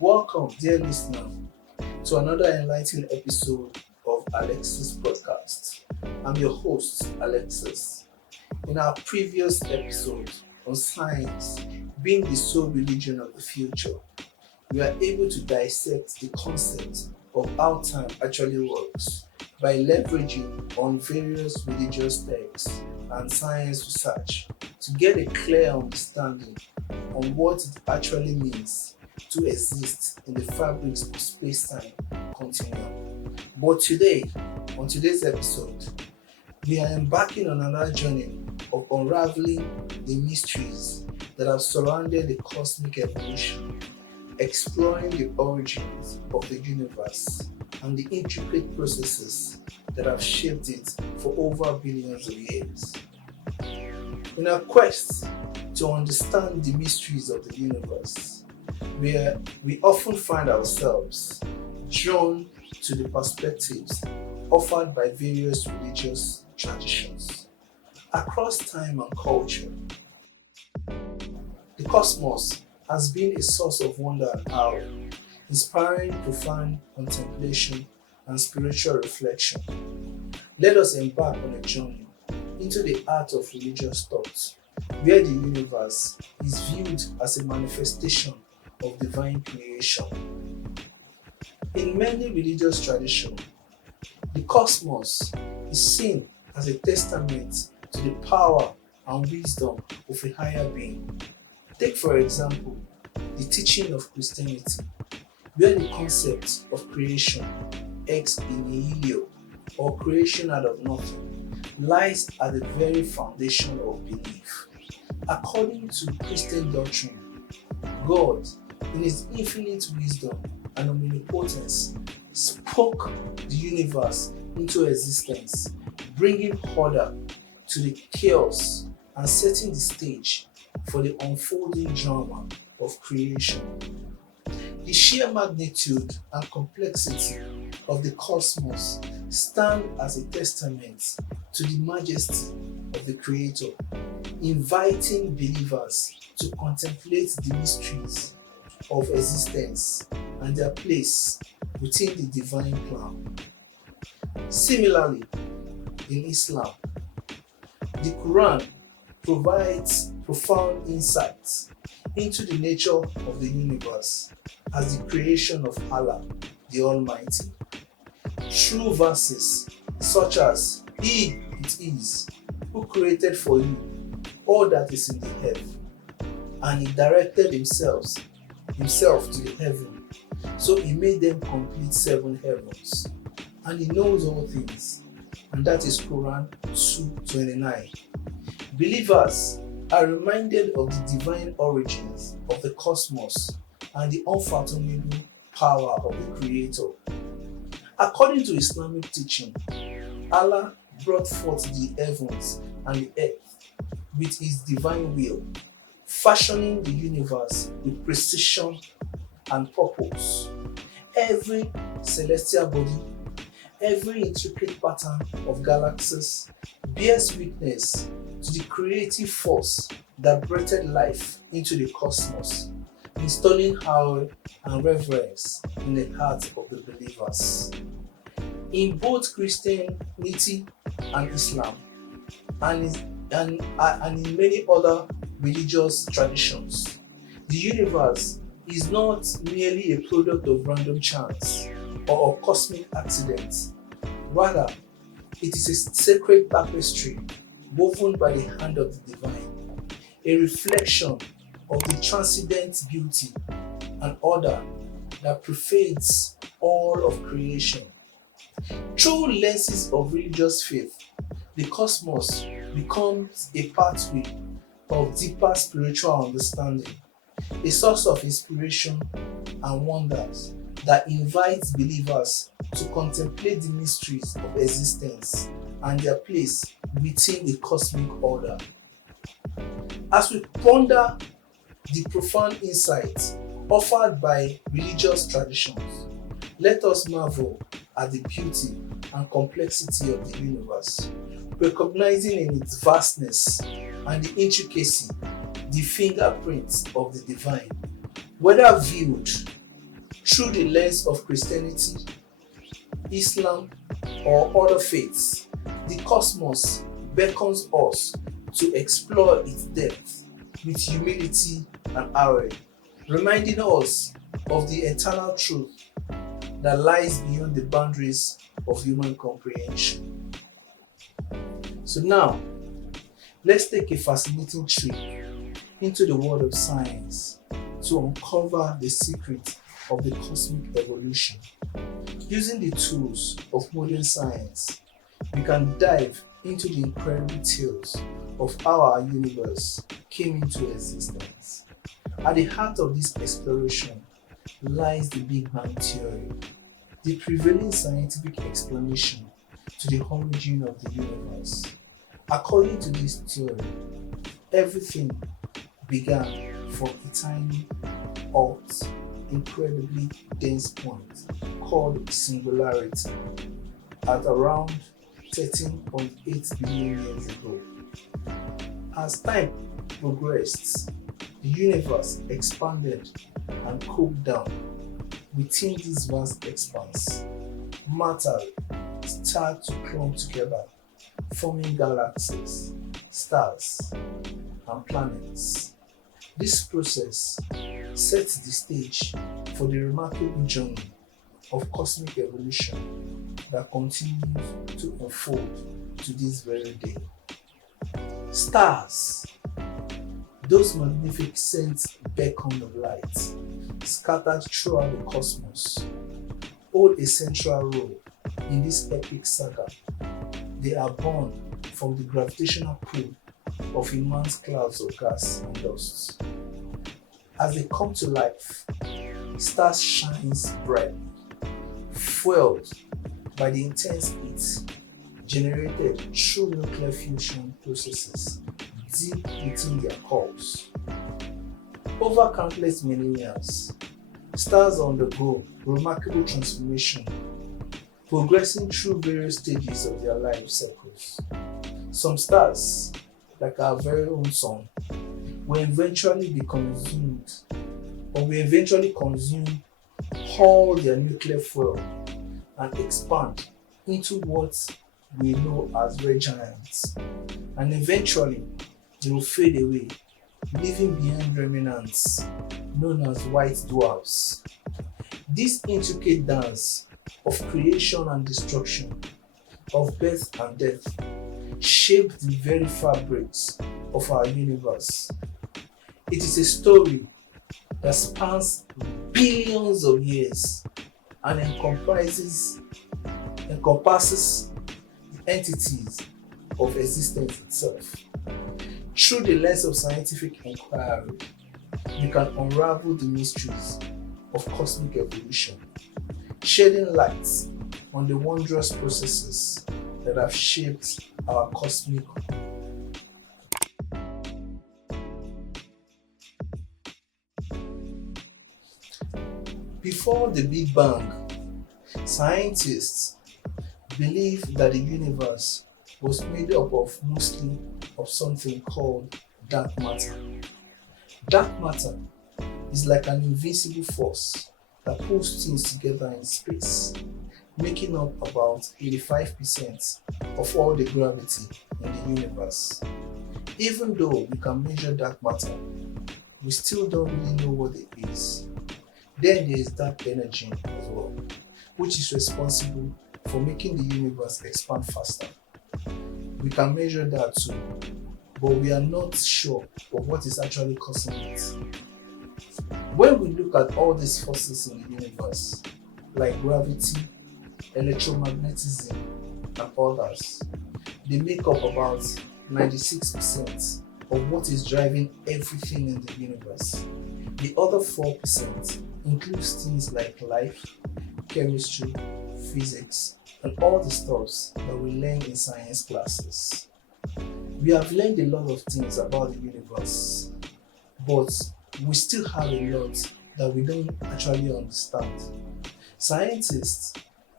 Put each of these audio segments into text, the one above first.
Welcome, dear listener, to another enlightening episode of Alexis Podcast. I'm your host, Alexis. In our previous episode on science being the sole religion of the future, we are able to dissect the concept of how time actually works by leveraging on various religious texts and science research to get a clear understanding on what it actually means to exist in the fabrics of space-time continuum. But today, on today's episode, we are embarking on another journey of unraveling the mysteries that have surrounded the cosmic evolution, exploring the origins of the universe and the intricate processes that have shaped it for over billions of years. In our quest to understand the mysteries of the universe, we often find ourselves drawn to the perspectives offered by various religious traditions. Across time and culture, the cosmos has been a source of wonder and awe, inspiring profound contemplation and spiritual reflection. Let us embark on a journey into the art of religious thought, where the universe is viewed as a manifestation of divine creation. In many religious traditions, the cosmos is seen as a testament to the power and wisdom of a higher being. Take, for example, the teaching of Christianity, where the concept of creation, ex nihilo, or creation out of nothing, lies at the very foundation of belief. According to Christian doctrine, God, in His infinite wisdom and omnipotence, spoke the universe into existence, bringing order to the chaos and setting the stage for the unfolding drama of creation. The sheer magnitude and complexity of the cosmos stand as a testament to the majesty of the Creator, inviting believers to contemplate the mysteries of existence and their place within the divine plan. Similarly, in Islam, the Quran provides profound insights into the nature of the universe as the creation of Allah, the Almighty. True verses such as, "He it is who created for you all that is in the earth, and He directed Himself to the heaven, so He made them complete 7 heavens, and He knows all things," and that is Quran 2:29. Believers are reminded of the divine origins of the cosmos and the unfathomable power of the Creator. According to Islamic teaching, Allah brought forth the heavens and the earth with His divine will, fashioning the universe with precision and purpose. Every celestial body, every intricate pattern of galaxies bears witness to the creative force that breathed life into the cosmos, installing awe and reverence in the hearts of the believers. In both Christianity and Islam, and in many other religious traditions, the universe is not merely a product of random chance or a cosmic accident. Rather, it is a sacred tapestry woven by the hand of the divine, a reflection of the transcendent beauty and order that pervades all of creation. Through lenses of religious faith, the cosmos becomes a pathway of deeper spiritual understanding, a source of inspiration and wonders that invites believers to contemplate the mysteries of existence and their place within the cosmic order. As we ponder the profound insights offered by religious traditions, let us marvel at the beauty and complexity of the universe, recognizing in its vastness and the intricacy the fingerprints of the divine. Whether viewed Through the lens of Christianity, Islam, or other faiths, the cosmos beckons us to explore its depth with humility and awe, reminding us of the eternal truth that lies beyond the boundaries of human comprehension. So now, let's take a fascinating trip into the world of science to uncover the secret of the cosmic evolution. Using the tools of modern science, we can dive into the incredible tales of how our universe came into existence. At the heart of this exploration lies the Big Bang Theory, the prevailing scientific explanation to the origin of the universe. According to this theory, everything began from a tiny, hot, incredibly dense point called singularity at around 13.8 billion years ago. As time progressed, the universe expanded and cooled down. Within this vast expanse, matter started to clump together, forming galaxies, stars, and planets. This process sets the stage for the remarkable journey of cosmic evolution that continues to unfold to this very day. Stars, those magnificent beacons of light scattered throughout the cosmos, hold a central role in this epic saga. They are born from the gravitational pull of immense clouds of gas and dust. As they come to life, stars shine bright, fueled by the intense heat generated through nuclear fusion processes deep within their cores. Over countless millennia, stars undergo remarkable transformation, progressing through various stages of their life cycles. Some stars, like our very own sun, will eventually consume all their nuclear fuel and expand into what we know as red giants, and eventually they will fade away, leaving behind remnants known as white dwarfs. This intricate dance of creation and destruction, of birth and death, shaped the very fabrics of our universe. It is a story that spans billions of years and encompasses the entities of existence itself. Through the lens of scientific inquiry, we can unravel the mysteries of cosmic evolution, shedding light on the wondrous processes that have shaped our cosmic home. Before the Big Bang, scientists believed that the universe was made up of mostly of something called dark matter. Dark matter is like an invisible force that pulls things together in space, making up about 85% of all the gravity in the universe. Even though we can measure dark matter, we still don't really know what it is. Then there is dark energy as well, which is responsible for making the universe expand faster. We can measure that too, but we are not sure of what is actually causing it. When we look at all these forces in the universe, like gravity, electromagnetism, and others, they make up about 96% of what is driving everything in the universe. The other 4% includes things like life, chemistry, physics, and all the stuffs that we learn in science classes. We have learned a lot of things about the universe, but we still have a lot that we don't actually understand. Scientists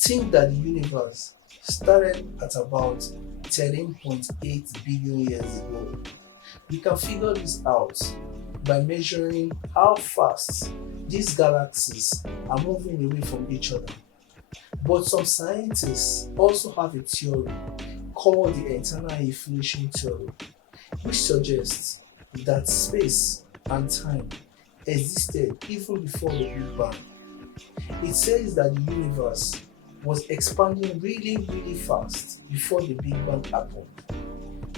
think that the universe started at about 13.8 billion years ago. We can figure this out by measuring how fast these galaxies are moving away from each other. But some scientists also have a theory called the eternal inflation theory, which suggests that space and time existed even before the Big Bang. It says that the universe was expanding really, really fast before the Big Bang happened,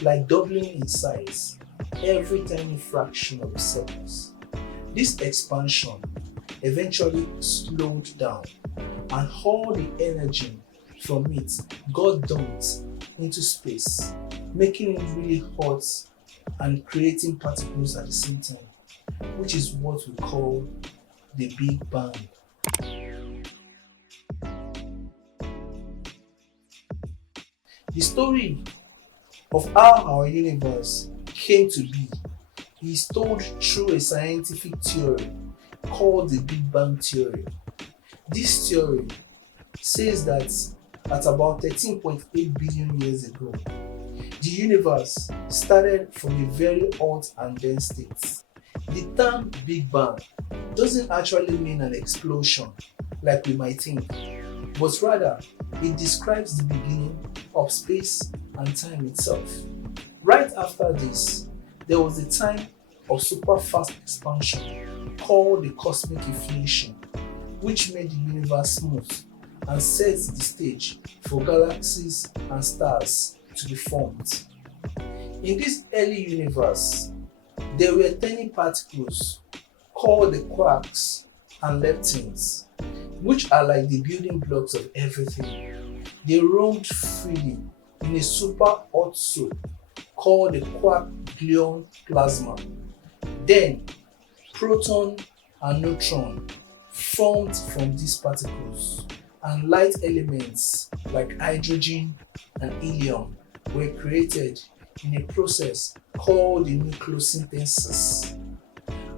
like doubling in size every tiny fraction of seconds. This expansion eventually slowed down, and all the energy from it got dumped into space, making it really hot and creating particles at the same time, which is what we call the Big Bang. The story of how our universe came to be is told through a scientific theory called the Big Bang theory. This theory says that at about 13.8 billion years ago, the universe started from a very hot and dense state. The term Big Bang doesn't actually mean an explosion like we might think, but rather it describes the beginning of space and time itself. Right after this, there was a time of super fast expansion called the cosmic inflation, which made the universe smooth and set the stage for galaxies and stars to be formed. In this early universe, there were tiny particles called the quarks and leptons, which are like the building blocks of everything. They roamed freely in a super hot soup called the quark-gluon plasma. Then, proton and neutron formed from these particles, and light elements like hydrogen and helium were created in a process called the nucleosynthesis.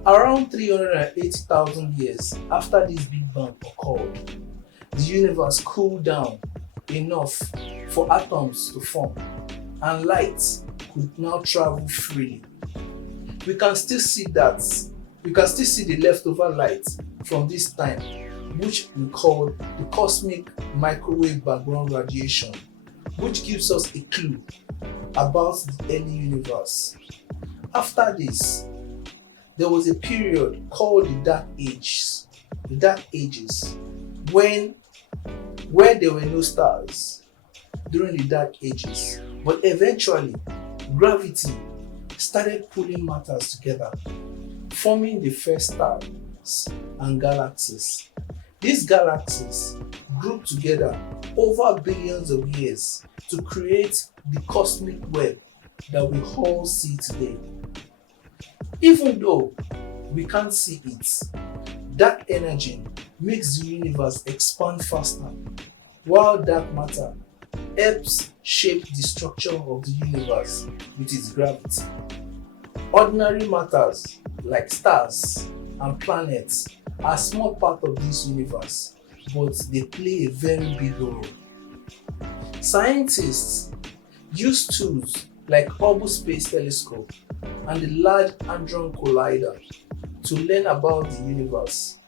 Around 380,000 years after this Big Bang occurred, the universe cooled down enough for atoms to form, and light could now travel freely. We can still see the leftover light from this time, which we call the cosmic microwave background radiation, which gives us a clue about the early universe. After this, there was a period called the Dark Ages, where there were no stars during the Dark Ages, but eventually gravity started pulling matters together, forming the first stars and galaxies. These galaxies grouped together over billions of years to create the cosmic web that we all see today. Even though we can't see it, dark energy makes the universe expand faster, while dark matter helps shape the structure of the universe with its gravity. Ordinary matters like stars and planets are a small part of this universe, but they play a very big role. Scientists use tools like Hubble Space Telescope and the Large Hadron Collider to learn about the universe.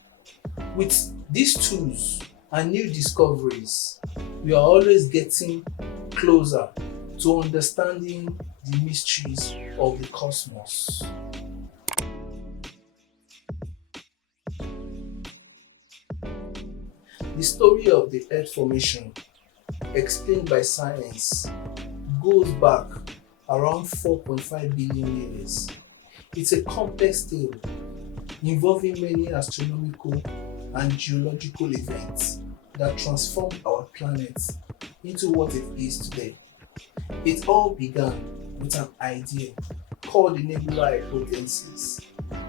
With these tools and new discoveries, we are always getting closer to understanding the mysteries of the cosmos. The story of the Earth formation, explained by science, goes back around 4.5 billion years. It's a complex tale involving many astronomical and geological events that transformed our planet into what it is today. It all began with an idea called the nebula hypothesis.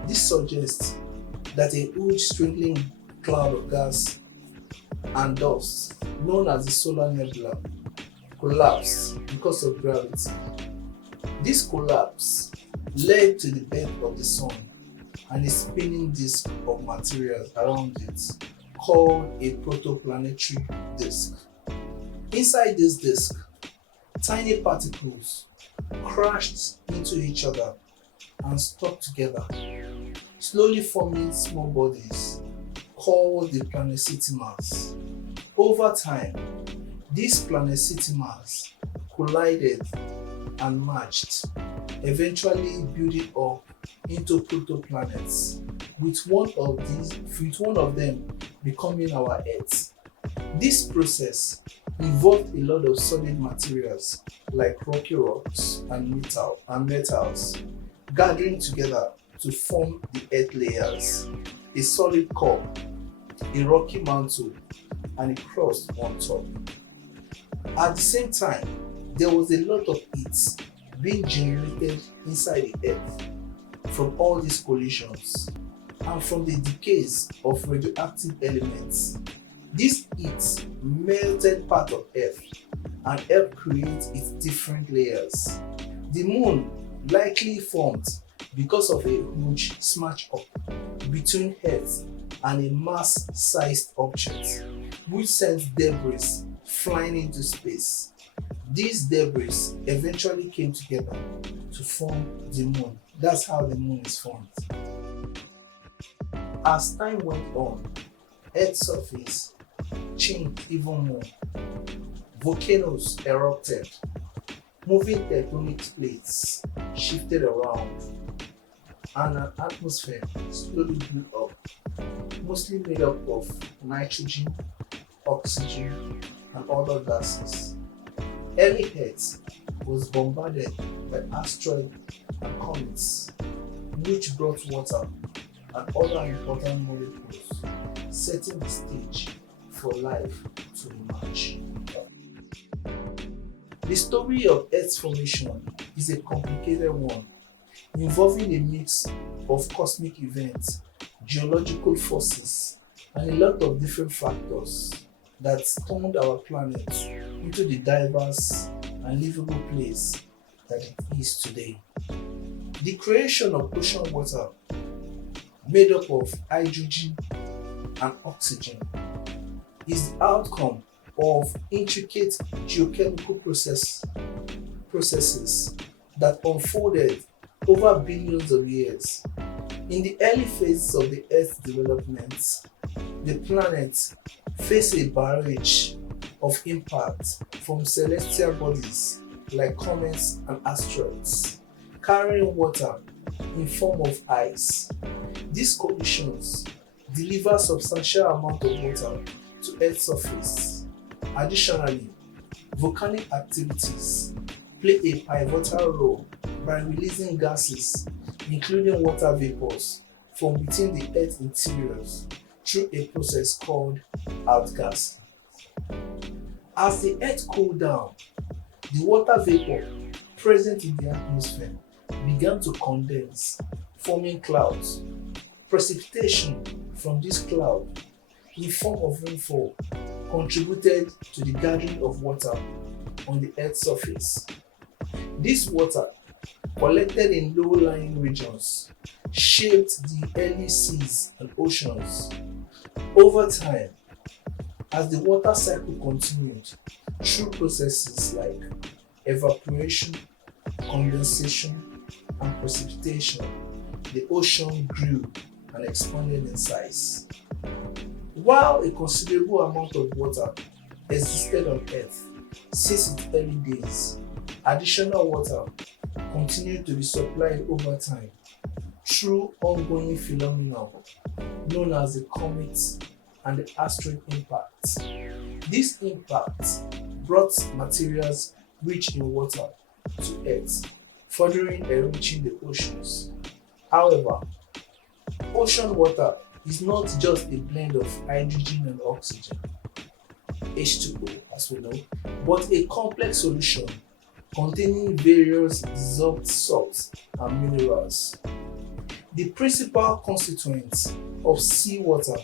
This suggests that a huge swirling cloud of gas and dust, known as the solar nebula, collapsed because of gravity. This collapse led to the birth of the sun and a spinning disk of materials around it, called a protoplanetary disk. Inside this disk, tiny particles crashed into each other and stuck together, slowly forming small bodies called the planetesimals. Over time, these planetesimals collided and merged, eventually building up into protoplanets, with one of them becoming our Earth. This process involved a lot of solid materials like rocky rocks and metals gathering together to form the Earth layers, a solid core, a rocky mantle, and a crust on top. At the same time, there was a lot of heat being generated inside the Earth from all these collisions and from the decays of radioactive elements. This heat melted part of Earth and helped create its different layers. The moon likely formed because of a huge smash up between Earth and a mass-sized object, which sent debris flying into space. These debris eventually came together to form the moon. That's how the moon is formed. As time went on, Earth's surface changed even more. Volcanoes erupted, moving tectonic plates shifted around, and an atmosphere slowly built up, mostly made up of nitrogen, oxygen, and other gases. Early Earth was bombarded by asteroids and comets, which brought water and other important molecules, setting the stage for life to emerge. The story of Earth's formation is a complicated one, involving a mix of cosmic events, geological forces, and a lot of different factors that turned our planet into the diverse and livable place that it is today. The creation of ocean water, made up of hydrogen and oxygen, is the outcome of intricate geochemical processes that unfolded over billions of years. In the early phases of the Earth's development, the planet faced a barrage of impact from celestial bodies like comets and asteroids, carrying water in form of ice. These collisions deliver substantial amount of water to Earth's surface. Additionally, volcanic activities play a pivotal role by releasing gases, including water vapors, from within the Earth's interiors through a process called outgassing. As the Earth cooled down, the water vapor present in the atmosphere began to condense, forming clouds. Precipitation from this cloud, in form of rainfall, contributed to the gathering of water on the Earth's surface. This water, collected in low-lying regions, shaped the early seas and oceans. Over time, as the water cycle continued through processes like evaporation, condensation, and precipitation, the ocean grew and expanded in size. While a considerable amount of water existed on Earth since its early days, additional water continued to be supplied over time through ongoing phenomena known as the comets and the asteroid impacts. These impacts brought materials rich in water to Earth, further enriching the oceans. However, ocean water is not just a blend of hydrogen and oxygen, H2O as we know, but a complex solution containing various dissolved salts and minerals. The principal constituents of seawater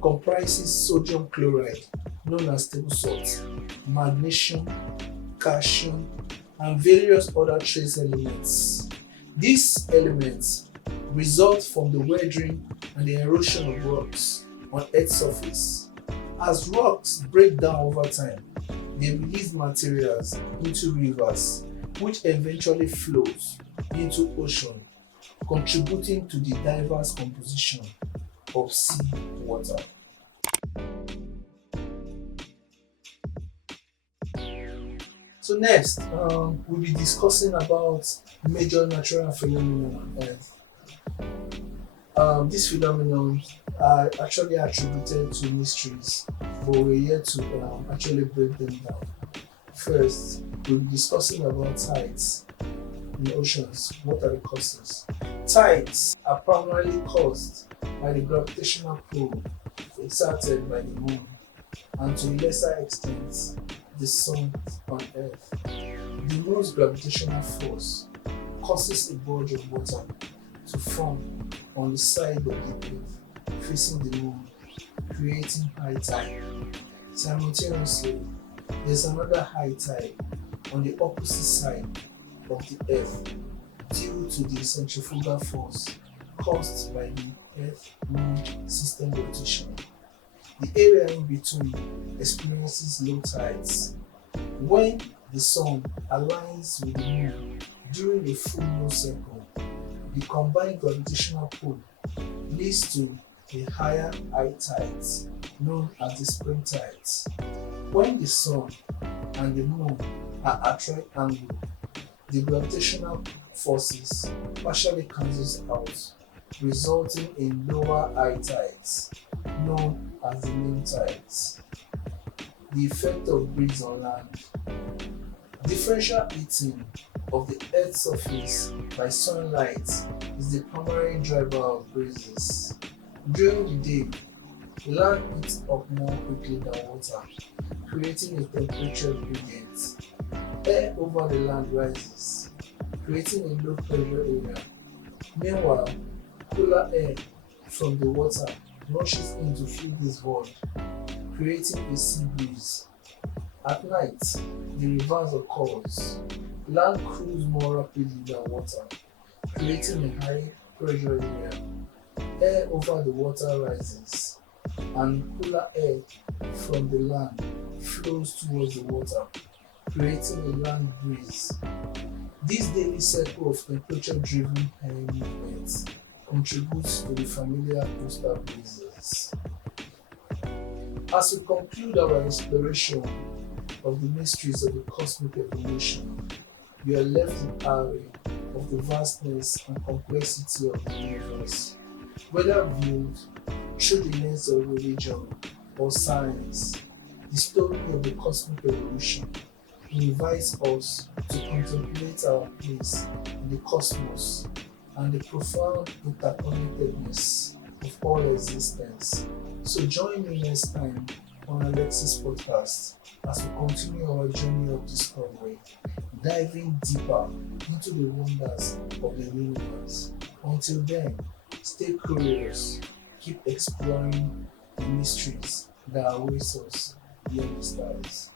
comprises sodium chloride, known as table salt, magnesium, calcium, and various other trace elements. These elements result from the weathering and the erosion of rocks on Earth's surface. As rocks break down over time, they release materials into rivers, which eventually flows into ocean. contributing to the diverse composition of sea water. So next, we'll be discussing about major natural phenomena on Earth. These phenomena are actually attributed to mysteries, but we're here to actually break them down. First, we'll be discussing about tides in oceans. What are the causes? Tides are primarily caused by the gravitational pull exerted by the moon and to a lesser extent the sun on Earth. The moon's gravitational force causes a bulge of water to form on the side of the Earth facing the moon, creating high tide. Simultaneously, there's another high tide on the opposite side of the Earth due to the centrifugal force caused by the Earth-Moon system rotation. The area in between experiences low tides. When the sun aligns with the moon during a full moon cycle, the combined gravitational pull leads to a higher high tides known as the spring tides. When the sun and the moon are at right angle, the gravitational forces partially cancels out, resulting in lower high tides known as the neap tides. The effect of breeze on land. Differential heating of the Earth's surface by sunlight is the primary driver of breezes. During the day, land heats up more quickly than water, creating a temperature gradient. Air over the land rises, creating a low pressure area. Meanwhile, cooler air from the water rushes in to fill this void, creating a sea breeze. At night, the reverse occurs. Land cools more rapidly than water, creating a high pressure area. Air over the water rises, and cooler air from the land flows towards the water, creating a land breeze. This daily cycle of temperature-driven air movements contributes to the familiar coastal breezes. As we conclude our exploration of the mysteries of the cosmic evolution, we are left in awe of the vastness and complexity of the universe. Whether viewed through the lens of religion or science, the story of the cosmic evolution invites us to contemplate our place in the cosmos and the profound interconnectedness of all existence. So join me next time on Alexis Podcast as we continue our journey of discovery, diving deeper into the wonders of the universe. Until then, stay curious, keep exploring the mysteries that await us beyond the stars.